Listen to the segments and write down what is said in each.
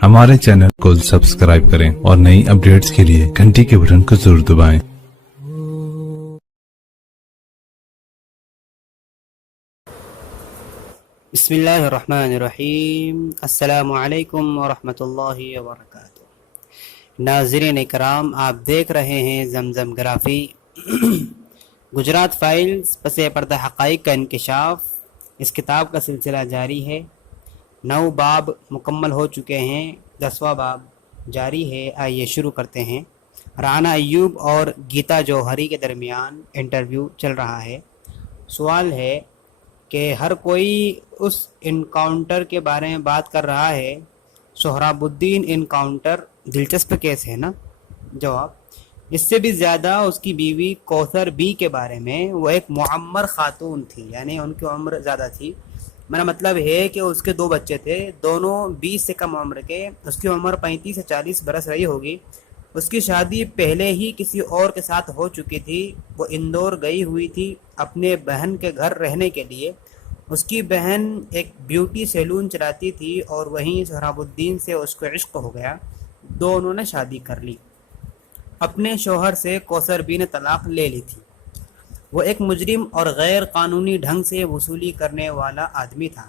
हमारे चैनल को सब्सक्राइब करें और नई अपडेट्स के लिए घंटी के बटन को जरूर दबाएं। बिस्मिल्लाहिर्रहमानिर्रहीम। अस्सलामु अलैकुम वरहमतुल्लाहि वबरकातुह। नाज़रीन इकराम, आप देख रहे हैं जमजम ग्राफी। गुजरात फाइल्स पसे पर्दा हक़ाइक़ का इंकिशाफ, इस किताब का सिलसिला जारी है। 9 बाब मुकम्मल हो चुके हैं, 10वां बाब जारी है। आइए शुरू करते हैं। राना अय्यूब और गीता जौहरी के दरमियान इंटरव्यू चल रहा है। सवाल है कि हर कोई उस इनकाउंटर के बारे में बात कर रहा है। सोहराबुद्दीन इनकाउंटर दिलचस्प केस है ना? जवाब, इससे भी ज़्यादा उसकी बीवी कौसर बी के बारे में। वो एक मुअम्मर खातून थी, यानी उनकी उम्र ज़्यादा थी। मेरा मतलब है कि उसके 2 बच्चे थे, दोनों 20 से कम उम्र के। उसकी उम्र 35 से 40 बरस रही होगी। उसकी शादी पहले ही किसी और के साथ हो चुकी थी। वो इंदौर गई हुई थी अपने बहन के घर रहने के लिए। उसकी बहन एक ब्यूटी सैलून चलाती थी और वहीं सोहराबुद्दीन से उसको इश्क हो गया। दोनों ने शादी कर ली। अपने शौहर से कौसर बी ने तलाक ले ली थी। वो एक मुजरिम और गैर कानूनी ढंग से वसूली करने वाला आदमी था।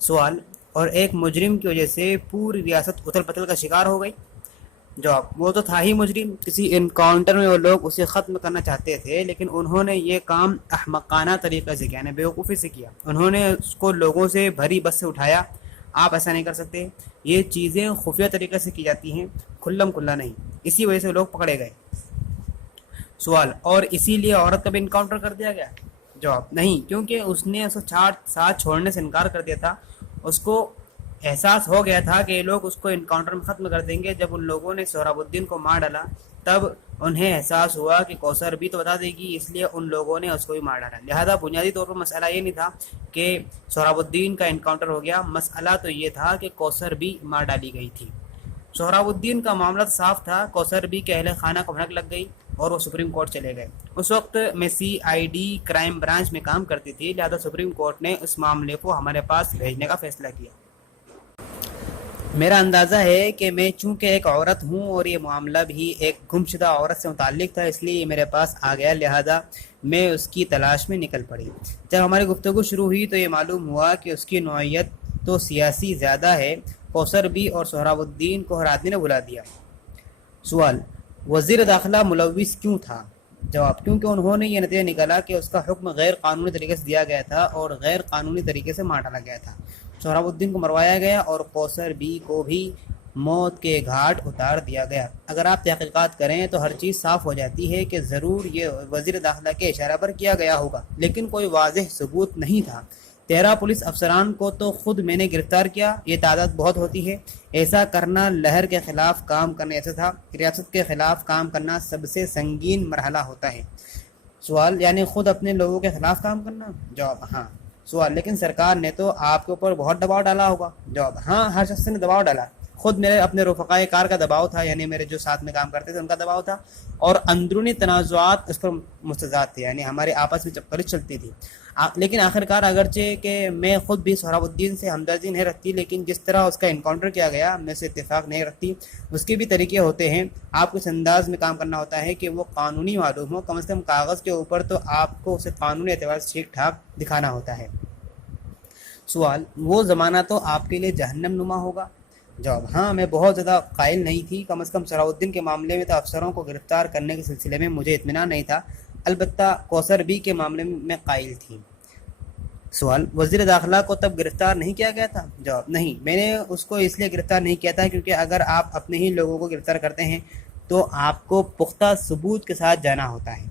सवाल, और एक मुजरिम की वजह से पूरी रियासत उथल पुथल का शिकार हो गई? जवाब, वो तो था ही मुजरिम। किसी इनकाउंटर में वो लोग उसे ख़त्म करना चाहते थे, लेकिन उन्होंने ये काम अहमकाना तरीक़े से किया, यानी बेवकूफ़ी से किया। उन्होंने उसको लोगों से भरी बस से उठाया। आप ऐसा नहीं कर सकते। ये चीज़ें खुफिया तरीक़े से की जाती हैं, खुल्लम खुल्ला नहीं। इसी वजह से लोग पकड़े गए। सवाल, और इसीलिए औरत का भी इनकाउंटर कर दिया गया? जवाब, नहीं, क्योंकि उसने उसको साथ छोड़ने से इनकार कर दिया था। उसको एहसास हो गया था कि ये लोग उसको इनकाउंटर में ख़त्म कर देंगे। जब उन लोगों ने सोहराबुद्दीन को मार डाला, तब उन्हें एहसास हुआ कि कौसर भी तो बता देगी, इसलिए उन लोगों ने उसको भी मार डाला। लिहाजा बुनियादी तौर पर मसला ये नहीं था कि सोहराबुद्दीन का इनकाउंटर हो गया, मसला तो ये था कि कौसर भी मार डाली गई थी। सोहराबुद्दीन का मामला साफ था। कौसर बी के अहले खाना को भनक लग गई और वो सुप्रीम कोर्ट चले गए। उस वक्त मैं CID क्राइम ब्रांच में काम करती थी, लिहाजा सुप्रीम कोर्ट ने उस मामले को हमारे पास भेजने का फैसला किया। मेरा अंदाज़ा है कि मैं चूँकि एक औरत हूँ और ये मामला भी एक गुमशुदा औरत से मुताल्लिक था, इसलिए ये मेरे पास आ गया। लिहाजा मैं उसकी तलाश में निकल पड़ी। जब हमारी गुफ्तगू शुरू हुई तो ये मालूम हुआ कि उसकी नौइयत तो सियासी ज़्यादा है। कौसर बी और सोहराबुद्दीन को हर आदमी ने बुला दिया। सवाल, वज़ीर दाखिला मुलविस क्यों था? जवाब, क्योंकि उन्होंने ये नतीजा निकाला कि उसका हुक्म गैर कानूनी तरीके से दिया गया था और गैर कानूनी तरीके से मार डाला गया था। सोहराबुद्दीन को मरवाया गया और कौसर बी को भी मौत के घाट उतार दिया गया। अगर आप तहकीकात करें तो हर चीज़ साफ़ हो जाती है कि ज़रूर ये वज़ीर दाखिला के इशारा पर किया गया होगा, लेकिन कोई वाज़ेह सबूत नहीं था। 13 पुलिस अफसरान को तो खुद मैंने गिरफ्तार किया। ये तादाद बहुत होती है। ऐसा करना लहर के ख़िलाफ़ काम करने जैसा था। रियासत के ख़िलाफ़ काम करना सबसे संगीन मरहला होता है। सवाल, यानी खुद अपने लोगों के ख़िलाफ़ काम करना? जवाब, हाँ। सवाल, लेकिन सरकार ने तो आपके ऊपर बहुत दबाव डाला होगा? जवाब, हाँ, हर शख्स ने दबाव डाला। खुद मेरे अपने रफ़क़ाए कार का दबाव था, यानी मेरे जो साथ में काम करते थे उनका दबाव था, और अंदरूनी तनाज़ुआत उस पर मुस्तज़ाद थे, यानी हमारे आपस में चपकलिश चलती थी। लेकिन आखिरकार अगरचे कि मैं ख़ुद भी सोहराबुद्दीन से हमदर्दी नहीं रखती, लेकिन जिस तरह उसका इनकाउंटर किया गया मैं से इत्तेफाक नहीं रखती। उसके भी तरीके होते हैं। आपको इस अंदाज़ में काम करना होता है कि वो कानूनी मालूम हो, कम से कम कागज़ के ऊपर तो आपको उसे कानूनी एतबार से ठीक ठाक दिखाना होता है। सवाल, वो ज़माना तो आपके लिए जहन्नम नुमा होगा? जवाब, हाँ, मैं बहुत ज़्यादा कायल नहीं थी। कम से कम सोहराबुद्दीन के मामले में तो अफसरों को गिरफ़्तार करने के सिलसिले में मुझे इत्मीनान नहीं था। अलबत्ता कौसर बी के मामले में मैं कायल थी। सवाल, वज़ीर दाखिला को तब गिरफ़्तार नहीं किया गया था? जवाब, नहीं, मैंने उसको इसलिए गिरफ़्तार नहीं किया था क्योंकि अगर आप अपने ही लोगों को गिरफ़्तार करते हैं तो आपको पुख्ता सबूत के साथ जाना होता है।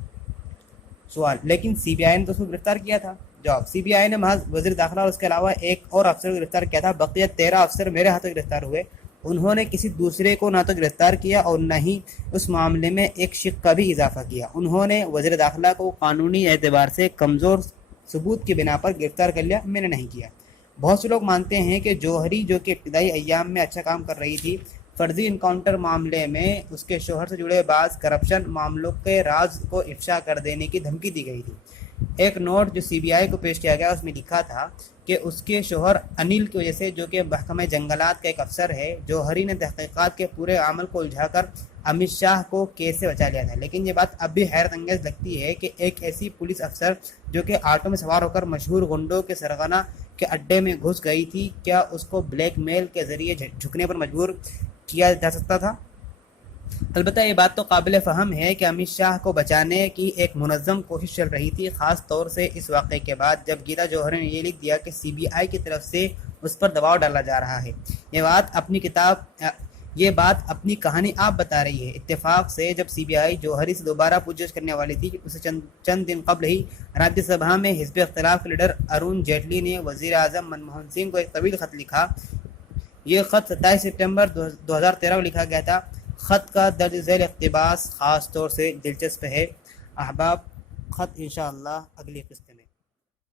सवाल, लेकिन CBI ने तो उसको गिरफ़्तार किया था? जवाब, CBI ने महज वज़ीर दाखिला और उसके अलावा एक और अफसर को गिरफ़्तार किया था। बक़िया 13 अफसर मेरे हाथों गिरफ़्तार हुए। उन्होंने किसी दूसरे को ना तो गिरफ़्तार किया और न ही उस मामले में एक शिक का भी इजाफा किया। उन्होंने वज़ीर दाखिला को कानूनी एतबार से कमज़ोर सबूत की बिना पर गिरफ़्तार कर लिया, मैंने नहीं किया। बहुत से लोग मानते हैं कि जौहरी, जो कि इब्तिदाई अय्याम में अच्छा काम कर रही थी, फर्जी इनकाउंटर मामले में उसके शोहर से जुड़े बाज़ करप्शन मामलों के राज को इफ्शा कर देने की धमकी दी गई थी। ایک نوٹ جو سی بی آئی کو پیش کیا گیا اس میں لکھا تھا کہ اس کے شوہر انل کی وجہ سے، جو کہ محکمہ جنگلات کا ایک افسر ہے، جوہری نے تحقیقات کے پورے عمل کو الجھا کر امت شاہ کو کیس سے بچا لیا تھا۔ لیکن یہ بات اب بھی حیرت انگیز لگتی ہے کہ ایک ایسی پولیس افسر جو کہ آٹو میں سوار ہو کر مشہور گنڈوں کے سرغنہ کے اڈے میں گھس گئی تھی، کیا اس کو بلیک میل کے ذریعے جھکنے پر مجبور کیا جا سکتا تھا؟ البتہ یہ بات تو قابل فہم ہے کہ امت شاہ کو بچانے کی ایک منظم کوشش چل رہی تھی، خاص طور سے اس واقعے کے بعد جب گیتا جوہری نے یہ لکھ دیا کہ سی بی آئی کی طرف سے اس پر دباؤ ڈالا جا رہا ہے۔ یہ بات اپنی کہانی آپ بتا رہی ہے۔ اتفاق سے جب سی بی آئی جوہری سے دوبارہ پوچھ گچھ کرنے والی تھی، اسے چند دن قبل ہی راجیہ سبھا میں حزب اختلاف کے لیڈر ارون جیٹلی نے وزیر اعظم منموہن سنگھ کو ایک طویل خط لکھا۔ یہ خط 27 سپٹمبر 2013 کو لکھا گیا تھا۔ خط کا درج ذیل اقتباس خاص طور سے دلچسپ ہے۔ احباب، خط انشاءاللہ اگلی قسط